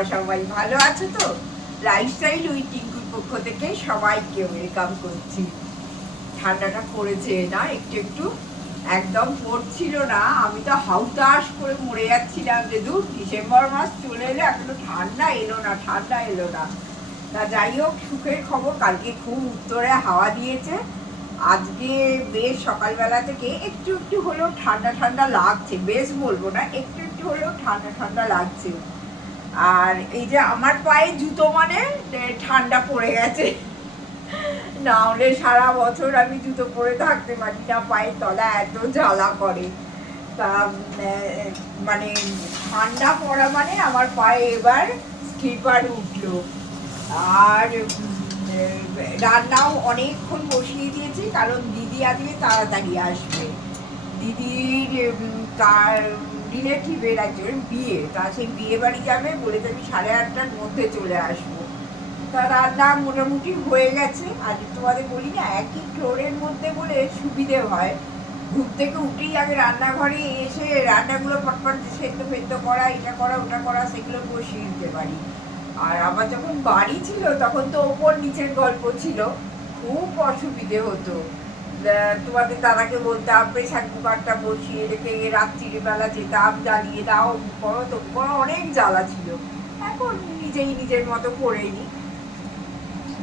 তোমরা সবাই ভালো আছো তো? লাইফস্টাইল উইথ টিঙ্কুর পক্ষ থেকে সবাইকে ওয়েলকাম করছি। ঠান্ডাটা পড়েছে না, একটু একটু একদম পড়ছিল না। আমি তো হাউতাস করে মরে যাচ্ছিলাম যে দূর ডিসেম্বর মাস চলে এলো, এখনও ঠান্ডা এলো না, ঠান্ডা এলো না। তা যাই হোক, সুখের খবর, কালকে খুব উত্তরে হাওয়া দিয়েছে। আজকে বেশ সকালবেলা থেকে একটু একটু হলেও ঠান্ডা ঠান্ডা লাগছে, বেশ বলব না, একটু একটু হলেও ঠান্ডা ঠান্ডা লাগছে। আর এই যে আমার পায়ে জুতো মানে ঠান্ডা পড়ে গেছে। না হলে সারা বছর আমি জুতো পরে থাকতে পারি না, পায়ের তলা এত জ্বালা করে। তা মানে ঠান্ডা পড়া মানে আমার পায়ে এবার স্লিপার উঠল। আর রান্নাও অনেকক্ষণ বসিয়ে দিয়েছি, কারণ দিদি আজকে তাড়াতাড়ি আসবে। দিদির তার রিলেটিভের একজন বিয়ে তা সেই বিয়ে বাড়ি যাবে বলেছে আমি সাড়ে আটটার মধ্যে চলে আসব। তা রান্না মোটামুটি হয়ে গেছে, আর তোমাদের বলি না, একই ফ্লোরের মধ্যে বলে সুবিধে হয়। ঘুম থেকে উঠেই আগে রান্নাঘরে এসে রান্নাগুলো পটপট সেদ্ধ ফেদ্ধ করা, এটা করা, ওটা করা, সেগুলো বসিয়ে দিতে পারি। আর আমার যখন বাড়ি ছিল, তখন তো ওপর নিচের গল্প ছিল। খুব অসুবিধে হতো। তোমাদের দাদাকে বলতাম প্রেশার কুকারটা বসিয়ে রেখে রাত্রির বেলা যেতাম জ্বালিয়ে দাও করো তো করো, অনেক জ্বালা ছিল। এখন নিজেই নিজের মতো করে নিই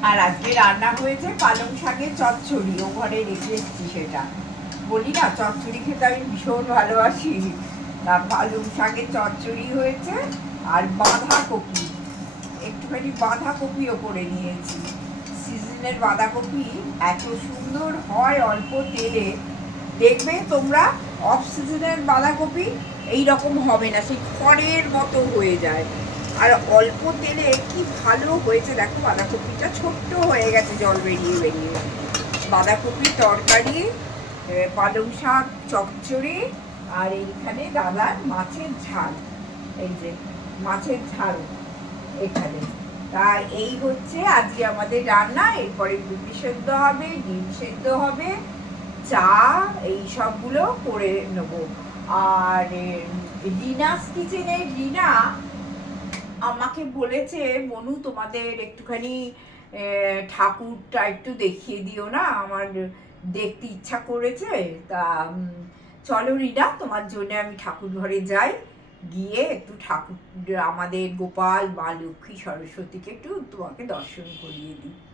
আর আজকে রান্না হয়েছে পালং শাকের চচ্চড়ি, ও ঘরে রেখে এসেছি সেটা। বলি না, চচ্চড়ি খেতে আমি ভীষণ ভালোবাসি। তা পালং শাকের চচ্চড়ি হয়েছে আর বাঁধাকপি। একটুখানি বাঁধাকপিও করে নিয়েছি। সিজনের বাঁধাকপি এত সুন্দর হয় অল্প তেলে। দেখবে তোমরা অফ সিজনের বাঁধাকপি এই রকম হবে না, সেই খড়ের মতো হয়ে যায়। আর অল্প তেলে কি ভালো হয়েছে দেখো, বাঁধাকপিটা ছোট্ট হয়ে গেছে জল বেরিয়ে বেরিয়ে। বাঁধাকপির তরকারি পালং শাক, চচ্চড়ি, আর এইখানে দাদার মাছের ঝাল। এই যে, মাছের ঝাল এখানে। তা এই হচ্ছে আজকে আমাদের রান্না। এরপরে রুটি সেদ্ধ হবে, ডিম সেদ্ধ হবে, চা, এই সবগুলো করে নেব। আর রিনাস কিচেনে, রিনা আমাকে বলেছে, মনু, তোমাদের একটুখানি ঠাকুরটা একটু দেখিয়ে দিও না, আমার দেখতে ইচ্ছা করেছে। তা চলো রিনা, তোমার জন্য আমি ঠাকুর ঘরে যাই। গিয়ে একটু ঠাকুর আমাদের গোপাল বা লক্ষ্মী সরস্বতীকে একটু তোমাকে দর্শন করিয়ে দিই।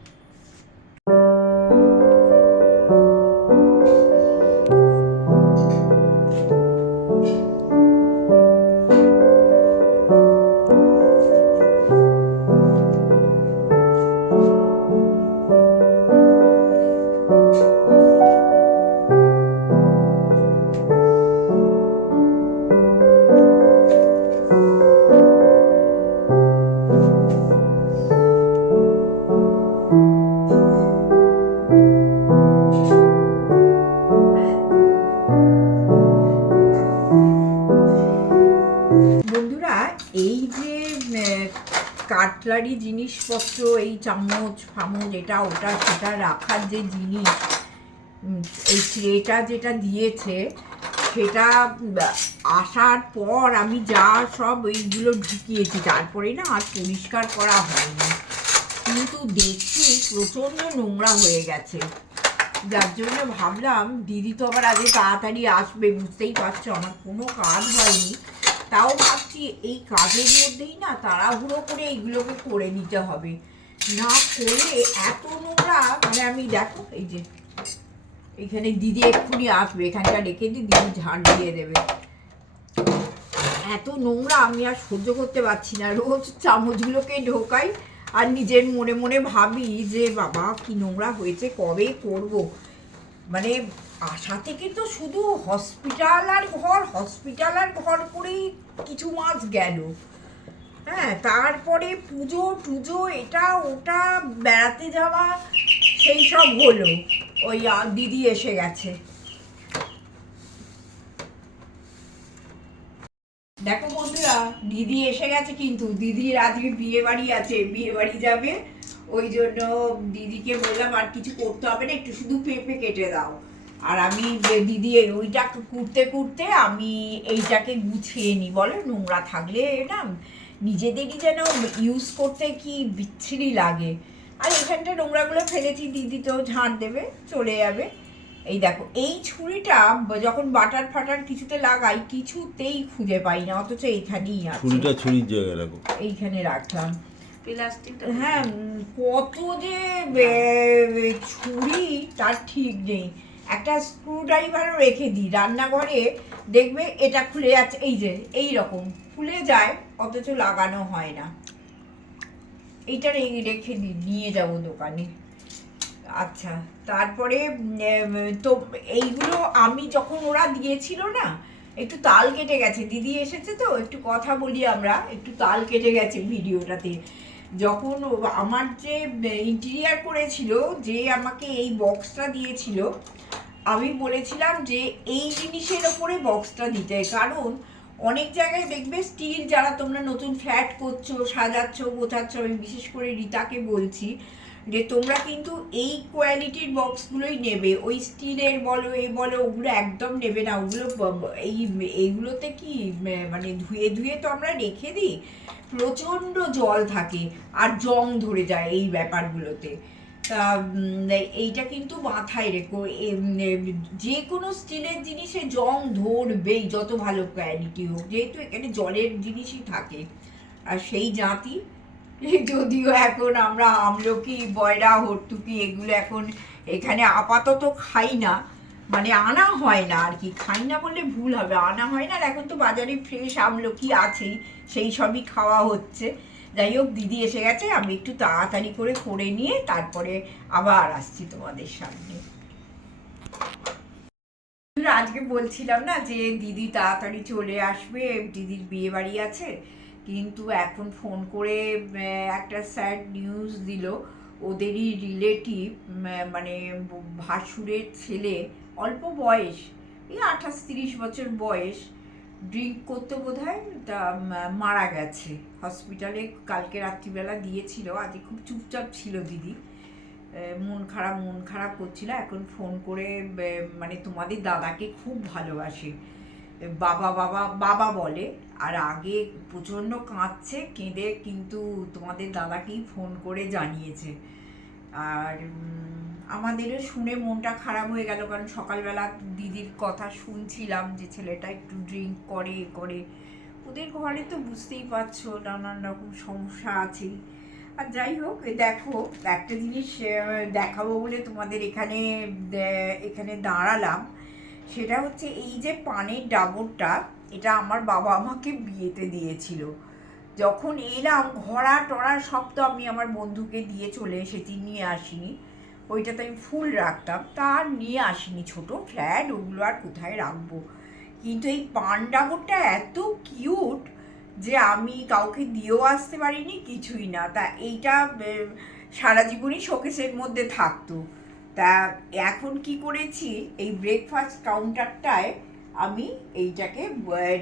কাটলারি জিনিসপত্র, এই চামচ, ফামচ, এটা, ওটা, সেটা রাখার যে জিনিস এই ট্রেটা যেটা দিয়েছে, সেটা আসার পর আমি যা সব এইগুলো ঢুকিয়েছি, তারপরে না আর পরিষ্কার করা হয়নি। কিন্তু দেখছি প্রচণ্ড নোংরা হয়ে গেছে। যার জন্য ভাবলাম, দিদি তো আবার আগে তাড়াতাড়ি আসবে, বুঝতেই পারছ, আমার কোনো কাজ হয়নি। তাও ভাবছি এই কাজের মধ্যেই না তাড়াহুড়ো করে এইগুলোকে করে নিতে হবে। না করলে এত নোংরা মানে আমি দেখো, এই যে এখানে দিদি এক্ষুনি আসবে, এখানটা রেখে দিই দিদি ঝাড় দিয়ে দেবে। এত নোংরা, আমি আর সহ্য করতে পারছি না। রোজ চামচগুলোকে ঢোকাই, আর নিজের মনে মনে ভাবি যে বাবা, কি নোংরা হয়েছে, কবে করব? মানে আশা থেকে তো শুধু হসপিটাল আর ঘর হসপিটাল আর ঘর করেই কিছু মাস গেল। হ্যাঁ তারপরে পুজো, টুজো, এটা, ওটা, বেড়াতে যাওয়া, সেই সব হলো। ওই দিদি এসে গেছে। দেখো বন্ধুরা, দিদি এসে গেছে কিন্তু। দিদির আজকে বিয়ে বাড়ি আছে বিয়ে বাড়ি যাবে। ওই জন্য দিদিকে বললাম আর কিছু করতে হবে না একটু শুধু পেঁপে কেটে দাও। আর আমি দিদি ওইটা কুড়তে কুড়তে আমি এইটাকে গুছিয়ে নিই বলো নোংরা থাকলে না নিজেদেরই যেন ইউজ করতে কি বিচ্ছিরি লাগে। আর এখানটা নোংরাগুলো ফেলেছি দিদি তো ঝাঁট দেবে চলে যাবে। এই দেখো এই ছুরিটা যখন বাটার ফাটার কিছুতে লাগাই কিছুতেই খুঁজে পাই না অথচ এইখানেই আছে। ছুরিটা ছুরির জায়গায় রাখো। এইখানে রাখলাম। প্লাস্টিকটা হ্যাঁ কত যে ছুরি তার ঠিক নেই। একটা স্ক্রু ড্রাইভারও রেখে দিই রান্নাঘরে দেখবে এটা খুলে যাচ্ছে এই যে এই রকম। খুলে যায় অথচ লাগানো হয় না। এইটা রেখে দিই নিয়ে যাব দোকানে। আচ্ছা তারপরে তো এইগুলো আমি যখন ওরা দিয়েছিল না একটু তাল কেটে গেছে। দিদি এসেছে তো একটু কথা বলি আমরা একটু তাল কেটে গেছে ভিডিওটাতে। যখন আমার যে ইন্টেরিয়ার করেছিল, যে আমাকে এই বক্সটা দিয়েছিল, আমি বলেছিলাম যে এই জিনিসের ওপরে বক্সটা দিতে। কারণ অনেক জায়গায় দেখবে স্টিল যারা তোমরা নতুন ফ্ল্যাট করছ, সাজাচ্ছ, গোছাচ্ছ, আমি বিশেষ করে রিতাকে বলছি যে তোমরা কিন্তু এই কোয়ালিটির বক্সগুলোই নেবে। ওই স্টিলের বলো, এ বলো, ওগুলো একদম নেবে না। ওগুলো এই, এইগুলোতে কি মানে ধুয়ে ধুয়ে তো আমরা রেখে দিই? প্রচণ্ড জল থাকে আর জং ধরে যায় এই ব্যাপারগুলোতে। তা এইটা কিন্তু মাথায় রেখো যে কোনো স্টিলের জিনিসে জং ধরবেই, যত ভালো কোয়ালিটি হোক, যেহেতু এখানে জলের জিনিসই থাকে। আর সেই জাতি, যদিও এখন আমরা আমলকি, বয়রা, হর্তুকি, এগুলো এখন এখানে আপাতত খাই না মানে আনা হয় না আর কি, খাই না বললে ভুল হবে, আনা হয় না আর এখন তো বাজারে ফ্রেশ আমলকি আছেই, সেই সবই খাওয়া হচ্ছে। যাই হোক, দিদি এসে গেছে, আমি একটু তাড়াতাড়ি করে করে নিয়ে তারপরে আবার আসছি তোমাদের সামনে। আজকে বলছিলাম না যে দিদি তাড়াতাড়ি চলে আসবে, দিদির বিয়ে বাড়ি আছে, কিন্তু এখন ফোন করে একটা স্যাড নিউজ দিল। ওদেরই রিলেটিভ মানে ভাসুরের ছেলে অল্প বয়স, এই আঠাশ তিরিশ বছর বয়স ড্রিঙ্ক করতে বোধ হয় মারা গেছে। হসপিটালে কালকে রাত্রিবেলা দিয়েছিল আজকে খুব চুপচাপ ছিল দিদি। মন খারাপ মন খারাপ করছিল। এখন ফোন করে মানে তোমাদের দাদাকে খুব ভালোবাসে। বাবা বাবা বাবা বলে, আর আগে প্রচণ্ড কাঁদছে, কেঁদে কিন্তু তোমাদের দাদাকেই ফোন করে জানিয়েছে। আর আমাদেরও শুনে মনটা খারাপ হয়ে গেল, কারণ সকালবেলা দিদির কথা শুনছিলাম যে ছেলেটা একটু ড্রিঙ্ক করে, এ করে। ওদের ঘরে তো বুঝতেই পারছ নানান রকম সমস্যা আছে। আর যাই হোক দেখো, একটা জিনিস দেখাবো বলে তোমাদের এখানে এখানে দাঁড়ালাম। সেটা হচ্ছে এই যে পানের ডাবরটা, এটা আমার বাবা আমাকে বিয়েতে দিয়েছিল। যখন এলাম ঘোড়া টড়া সব তো আমি আমার বন্ধুকে দিয়ে চলে এসেছি, নিয়ে আসিনি। ওইটাতে আমি ফুল রাখতাম তা আর নিয়ে আসিনি। ছোট ফ্ল্যাট, ওগুলো আর কোথায় রাখব? কিন্তু এই পান এত কিউট যে আমি কাউকে দিয়েও আসতে পারিনি, কিছুই না। তা এইটা সারা জীবনই শোকেসের মধ্যে থাকতো। তা এখন কি করেছি? এই ব্রেকফাস্ট কাউন্টারটায় আমি এইটাকে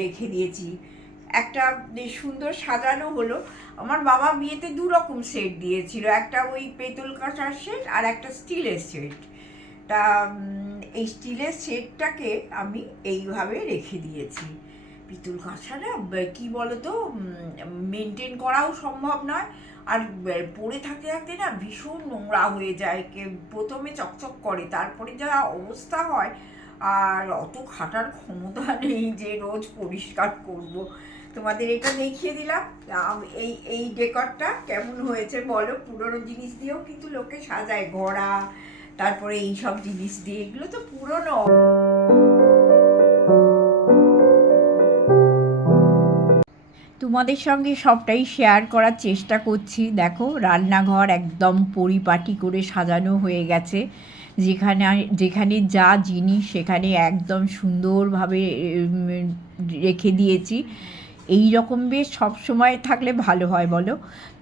রেখে দিয়েছি। একটা সুন্দর সাজানো হলো। আমার বাবা বিয়েতে দু রকম সেট দিয়েছিল। একটা ওই পেতল কাঁচার সেট আর একটা স্টিলের সেট তা এই স্টিলের সেটটাকে আমি এইভাবে রেখে দিয়েছি। পিতল কাঁসাটা কি বলতো মেনটেন করাও সম্ভব নয়। আর পড়ে থাকতে থাকতে না ভীষণ নোংরা হয়ে যায়। কে, প্রথমে চকচক করে, তারপরে যা অবস্থা হয়, আর অত খাটার ক্ষমতা নেই যে রোজ পরিষ্কার করব। তোমাদের এটা দেখিয়ে দিলাম। এই এই ডেকরটা কেমন হয়েছে বলো? পুরনো জিনিস দিয়েও কিন্তু লোকে সাজায়, ঘোড়া, তারপরে এই সব জিনিস দিয়ে। এগুলো তো পুরনো। তোমাদের সঙ্গে সবটাই শেয়ার করার চেষ্টা করছি। দেখো, রান্নাঘর একদম পরিপাটি করে সাজানো হয়ে গেছে। যেখানে যেখানে যা জিনিস সেখানে একদম সুন্দরভাবে রেখে দিয়েছি। এই রকম বেশ সব সময় থাকলে ভালো হয় বলো।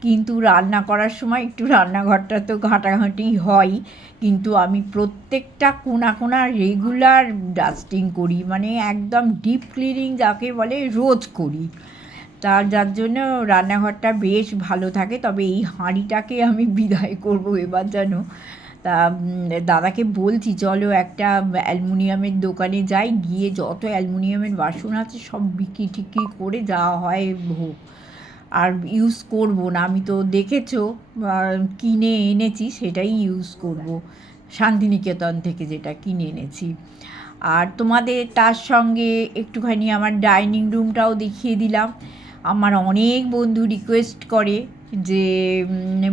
কিন্তু রান্না করার সময় একটু রান্নাঘরটা তো ঘাঁটাঘাঁটি হয় কিন্তু আমি প্রত্যেকটা কোনা কোনা রেগুলার ডাস্টিং করি মানে একদম ডিপ ক্লিনিং যাকে বলে রোজ করি। তার, যার জন্য রান্নাঘরটা বেশ ভালো থাকে, তবে এই হাঁড়িটাকে আমি বিদায় করব এবার যেন। তা দাদাকে বলছি, চলো একটা অ্যালুমিনিয়ামের দোকানে যাই, গিয়ে যত অ্যালুমিনিয়ামের বাসন আছে সব বিক্রি টিক্রি করে যাওয়া হয় হোক আর ইউজ করব না, আমি তো দেখেছ কিনে এনেছি, সেটাই ইউজ করব। শান্তিনিকেতন থেকে যেটা কিনে এনেছি। আর তোমাদের তার সঙ্গে একটুখানি আমার ডাইনিং রুমটাও দেখিয়ে দিলাম। আমার অনেক বন্ধু রিকোয়েস্ট করে যে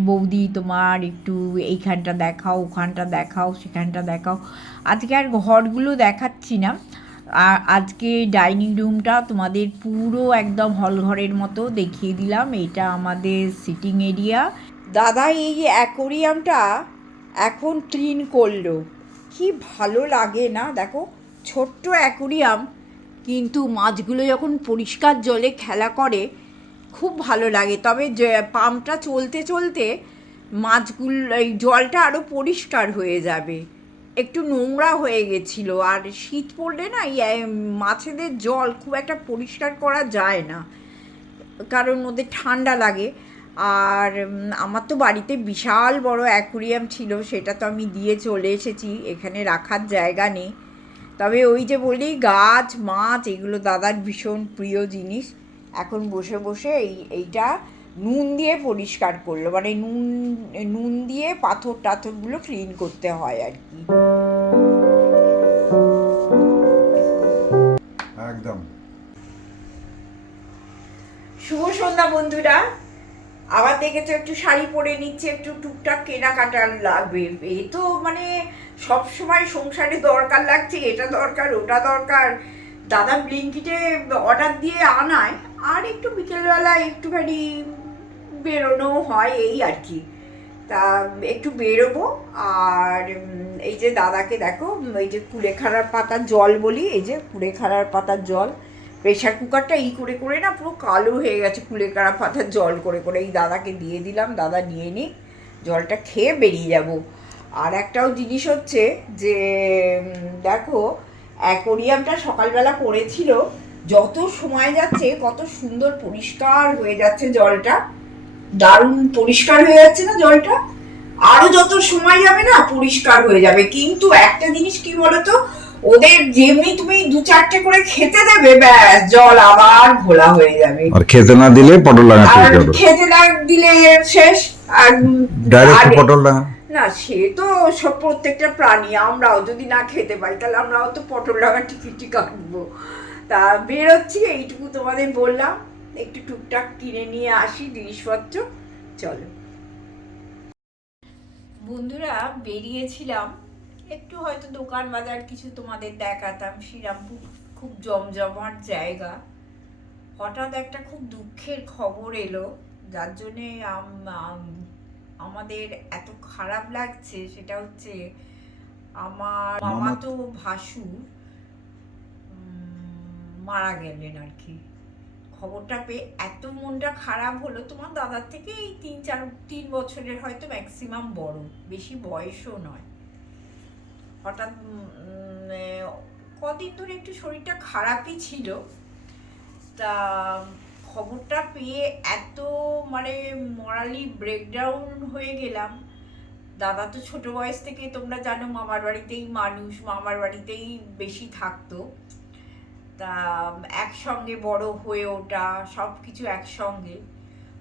বৌদি তোমার একটু এইখানটা দেখাও, ওখানটা দেখাও, সেখানটা দেখাও। আজকে আর ঘরগুলো দেখাচ্ছি না। আর আজকে ডাইনিং রুমটা তোমাদের পুরো একদম হল ঘরের মতো দেখিয়ে দিলাম। এটা আমাদের সিটিং এরিয়া দাদা, এই অ্যাকোরিয়ামটা এখন ক্লিন করল। কি ভালো লাগে না? দেখো, ছোট্ট অ্যাকোরিয়াম কিন্তু মাছগুলো যখন পরিষ্কার জলে খেলা করে, খুব ভালো লাগে। তবে পাম্পটা চলতে চলতে মাছগুলো, এই জলটা আরও পরিষ্কার হয়ে যাবে। একটু নোংরা হয়ে গেছিল। আর শীত পড়লে না মাছেদের জল খুব একটা পরিষ্কার করা যায় না। কারণ ওদের ঠান্ডা লাগে। আর আমার তো বাড়িতে বিশাল বড় অ্যাকুরিয়াম ছিল, সেটা তো আমি দিয়ে চলে এসেছি। এখানে রাখার জায়গা নেই। তবে ওই যে বলি গাছ মাছ এগুলো দাদার ভীষণ প্রিয় জিনিস। এখন বসে বসে এই এইটা নুন দিয়ে পরিষ্কার করল। মানে নুন নুন দিয়ে পাথর টাথরগুলো ক্লিন করতে হয় আর কি। একদম। শুভ সন্ধ্যা বন্ধুরা। আবার দেখেছ একটু শাড়ি পরে নিচ্ছে একটু টুকটাক কেনাকাটার লাগবে। এ তো মানে সব সময় সংসারে দরকার লাগছে, এটা দরকার, ওটা দরকার। দাদা ব্লিঙ্কিটে অর্ডার দিয়ে আনায়, আর একটু বিকেলবেলা একটুখানি বেরোনো হয় এই আর কি। তা একটু বেরোবো, আর এই যে দাদাকে দেখো এই যে কুলেখাড়ার পাতার জল বলি, এই যে কুলেখাড়ার পাতার জল। প্রেশার কুকারটা ই করে করে না পুরো কালো হয়ে গেছে কুলেখাড়া পাতার জল করে করে। এই দাদাকে দিয়ে দিলাম, দাদা নিয়ে নিক, জলটা খেয়ে বেরিয়ে যাব। আর একটাও জিনিস হচ্ছে যে দেখো অ্যাকোরিয়ামটা সকালবেলা করেছিল যত সময় যাচ্ছে কত সুন্দর পরিষ্কার হয়ে যাচ্ছে জলটা। দারুণ পরিষ্কার হয়ে যাচ্ছে না জলটা? আরও যত সময় যাবে না পরিষ্কার হয়ে যাবে। কিন্তু একটা জিনিস কি বলতো ওদের যেমনি তুমি দু চারটে করে খেতে দেবে ব্যাস জল আবার ঘোলা হয়ে যাবে। আর খেতে না দিলে পটল লাগা খেতে না দিলে শেষ আর ডাইরেক্ট আর- পটল লাগা না, সে তো সব প্রত্যেকটা প্রাণী, আমরাও যদি না খেতে পাই তাহলে আমরাও তো পটল ডাঙা টিকিটি কাটবো। তা বেরোচ্ছি, এইটুকু তোমাদের বললাম। একটু টুকটাক কিনে নিয়ে আসি জিনিসপত্র, চলো। বন্ধুরা, বেরিয়েছিলাম। একটু হয়তো দোকান বাজার কিছু তোমাদের দেখাতাম, শ্রীরামপুর খুব জমজমাট জায়গা। হঠাৎ একটা খুব দুঃখের খবর এলো, যার জন্যে আমাদের এত খারাপ লাগছে সেটা হচ্ছে আমার মামা- মামাতো ভাসু মারা গেলেন আর কি। খবরটা পেয়ে এত মনটা খারাপ হলো তোমার দাদার থেকে এই তিন চার তিন বছরের হয়তো ম্যাক্সিমাম বড় বেশি বয়সও নয়। হঠাৎ কদিন ধরে একটু শরীরটা খারাপই ছিল। তা খবরটা পেয়ে এত মানে মরালি ব্রেকডাউন হয়ে গেলাম। দাদা তো ছোট বয়স থেকে তোমরা জানো মামার বাড়িতেই মানুষ, মামার বাড়িতেই বেশি থাকতো। তা একসঙ্গে বড় হয়ে ওঠা সব কিছু একসঙ্গে।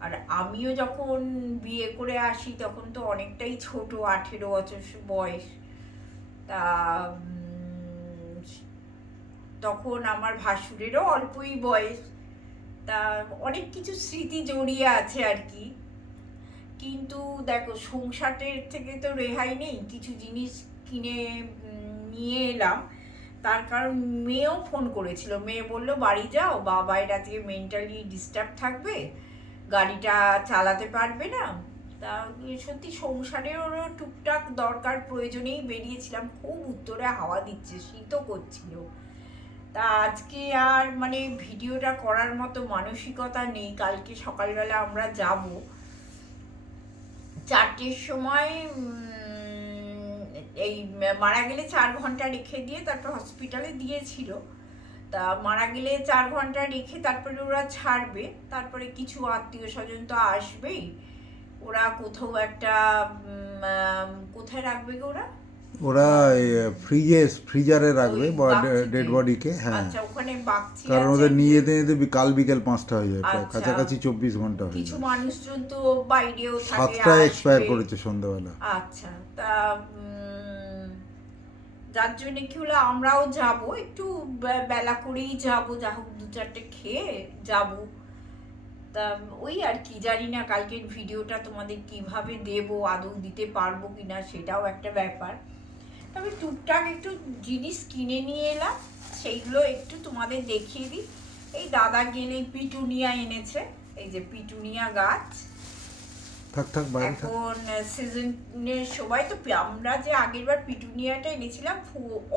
আর আমিও যখন বিয়ে করে আসি তখন তো অনেকটাই ছোট, আঠেরো বছর বয়স। তা তখন আমার ভাসুরেরও অল্পই বয়স। তা অনেক কিছু স্মৃতি জড়িয়ে আছে আর কি। কিন্তু দেখো সংসারের থেকে তো রেহাই নেই, কিছু জিনিস কিনে নিয়ে এলাম। তার কারণ মেয়েও ফোন করেছিল। মেয়ে বলল, বাড়ি যাও বাবাই আজকে মেন্টালি ডিস্টার্ব থাকবে, গাড়িটা চালাতে পারবে না। তা সত্যি সংসারেরও টুকটাক দরকার, প্রয়োজনেই বেরিয়েছিলাম। খুব উত্তরে হাওয়া দিচ্ছে, শীতও করছিল। তা আজকে আর মানে ভিডিওটা করার মতো মানসিকতা নেই। কালকে সকালবেলা আমরা যাব। চারটের সময় এই মারা গেলে চার ঘণ্টা রেখে দিয়ে তারপর হসপিটালে দিয়েছিল। তা মারা গেলে চার ঘণ্টা রেখে তারপরে ওরা ছাড়বে। তারপরে কিছু আত্মীয় স্বজন তো আসবেই। ওরা কোথাও একটা কোথায় রাখবে ওরা? ওরা ফ্রিজে ফ্রিজারে রাখবে? ডেড বডিকে হ্যাঁ। আচ্ছা ওখানে কারণ ওদের নিয়ে যেতে যেতে কাল বিকেল পাঁচটা হয়ে যায় প্রায় আচ্ছা। কাছাকাছি চব্বিশ ঘণ্টা হয়ে কিছু যায়। মানুষজন তো বাইরেও থাকে সাতটায় এক্সপায়ার করেছে সন্ধ্যাবেলা। আচ্ছা তা যার জন্য কি হলো আমরাও যাব একটু বেলা করেই যাব যা হোক দু চারটে খেয়ে যাব। তা ওই আর কি জানি না কালকের ভিডিওটা তোমাদের কীভাবে দেব আদৌ দিতে পারব কিনা সেটাও একটা ব্যাপার। তবে টুকটাক একটু জিনিস কিনে নিয়ে এলাম সেইগুলো একটু তোমাদের দেখিয়ে দিই। এই দাদা গেলে পিটুনিয়া এনেছে এই যে পিটুনিয়া গাছ। থাক থাক এখন সিজনের সময় তো আমরা যে আগেরবার পিটুনিয়াটা এনেছিলাম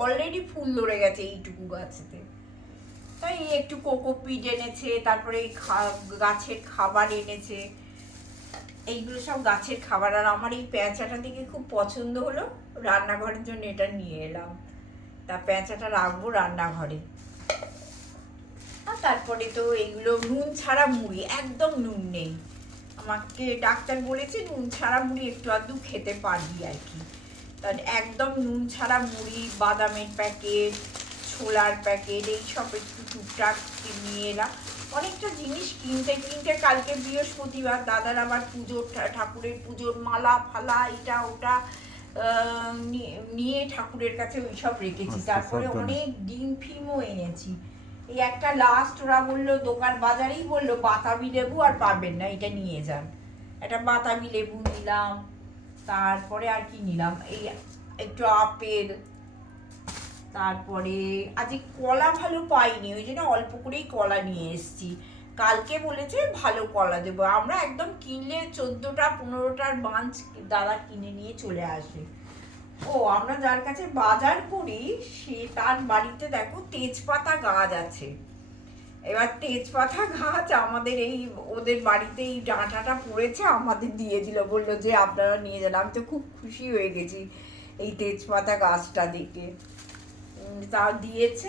অলরেডি ফুল ধরে গেছে এইটুকু গাছেতে। তাই একটু কোকোপিট এনেছে তারপরে গাছের খাবার এনেছে। এইগুলো সব গাছের খাবার। আর আমার এই পেঁচাটা দেখে খুব পছন্দ হলো। রান্নাঘরের জন্য এটা নিয়ে এলাম। তা পেঁচাটা রাখব রান্নাঘরে। আর তারপরে তো এইগুলো নুন ছাড়া মুড়ি, একদম নুন নেই। আমাকে ডাক্তার বলেছে নুন ছাড়া মুড়ি একটু আধটু খেতে পারবি আর কি। তার একদম নুন ছাড়া মুড়ি, বাদামের প্যাকেট, ছোলার প্যাকেট, এইসব একটু টুকটাক নিয়ে এলাম। অনেকটা জিনিস কিনতে কিনতে কালকে বৃহস্পতিবার দাদার আবার পুজোর ঠাকুরের পুজোর মালা ফালা এটা ওটা নিয়ে- নিয়ে ঠাকুরের কাছে ওইসব রেখেছি। আচ্ছা, তারপরে অনেক ডিম ফিমও এনেছি। এই একটা লাস্ট ওরা বলল দোকান বাজারেই বলল বাতাবি লেবু আর পাবেন না এটা নিয়ে যান। একটা বাতাবি লেবু নিলাম তারপরে আর কি নিলাম? এই একটু আপেল তারপরে আজকে কলা ভালো পাইনি, ওই জন্য অল্প করেই কলা নিয়ে এসেছি। কালকে বলেছে ভালো কলা দেবো। আমরা একদম কিনলে চোদ্দোটা, পনেরোটার বাঞ্চ দাদা কিনে নিয়ে চলে আসে ও, আমরা যার কাছে বাজার করি, সে তার বাড়িতে দেখো তেজপাতা গাছ আছে। এবার তেজপাতা গাছ আমাদের এই ওদের বাড়িতে এই ডাঁটাটা পড়েছে, আমাদের দিয়ে দিল, বলল যে আপনারা নিয়ে যান। আমি তো খুব খুশি হয়ে গেছি এই তেজপাতা গাছটা দেখে। তা দিয়েছে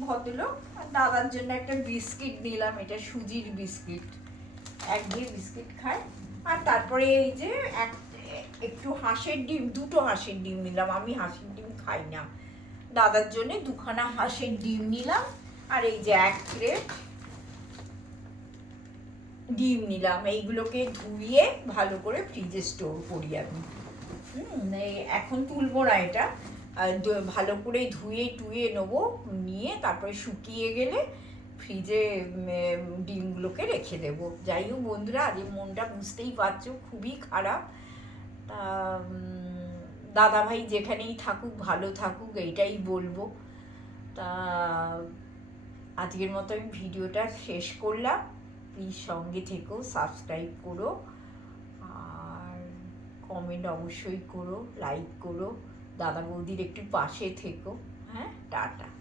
ভদ্রলোক। আর দাদার জন্য একটা বিস্কিট দিলাম এটা সুজির বিস্কিট। এক দিয়ে বিস্কিট খায়। আর তারপরে এই যে এক একটু হাঁসের ডিম দুটো হাঁসের ডিম নিলাম। আমি হাঁসের ডিম খাই না। দাদার জন্য দুখানা হাঁসের ডিম নিলাম। আর এই যে এক প্লেট ডিম নিলাম। এইগুলোকে ধুয়ে ভালো করে ফ্রিজে স্টোর করি আমি। হুম, এখন তুলবো না এটা। ভালো করে ধুয়ে টুয়ে নেব, নিয়ে তারপরে শুকিয়ে গেলে ফ্রিজে ডিমগুলোকে রেখে দেবো। যাই হোক বন্ধুরা আজ মনটা বুঝতেই পারছ, খুবই খারাপ। তা দাদাভাই যেখানেই থাকুক, ভালো থাকুক, এইটাই বলব। তা, আজকের মতো আমি ভিডিওটা শেষ করলাম। প্লিজ সঙ্গে থেকো সাবস্ক্রাইব করো। আর কমেন্ট অবশ্যই করো, লাইক করো। দাদা বৌদির একটু পাশে থেকো হ্যাঁ? টাটা।